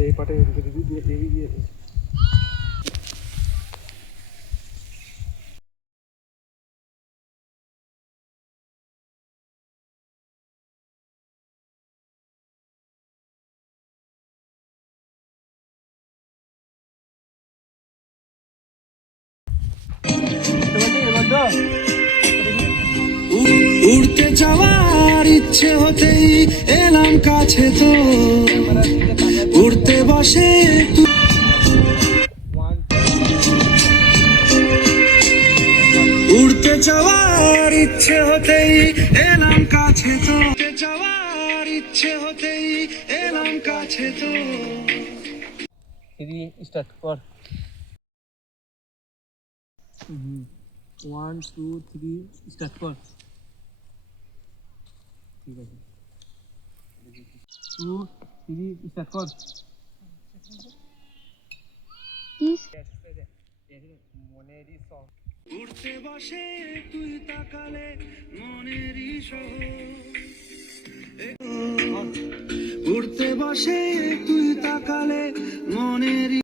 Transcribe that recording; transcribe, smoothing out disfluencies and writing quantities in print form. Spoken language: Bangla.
এই পাটে দিয়ে উড়তে যাওয়ার ইচ্ছে হতেই এলাম কাছে তো উড়তে বসে উড়তে যাওয়ার ইচ্ছে হতেই এলাম কাছে তো উড়তে যাওয়ার ইচ্ছে হতেই এলাম কাছে তো স্টার্ট কর 1 2 3 স্টার্ট কর ঠিক আছে 2 3 স্টার্ট কর মনেরই সং উড়তে বসে তুই তাকালে মনেরই উড়তে বসে তুই তাকালে মনের